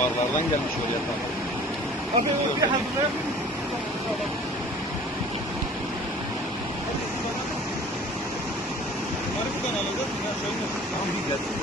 Barlardan gelmiş oraya tam. Abi o bir hazırlayalım. Bunları buradan alacağız. Ya şöyle. Tamam bir gelsin.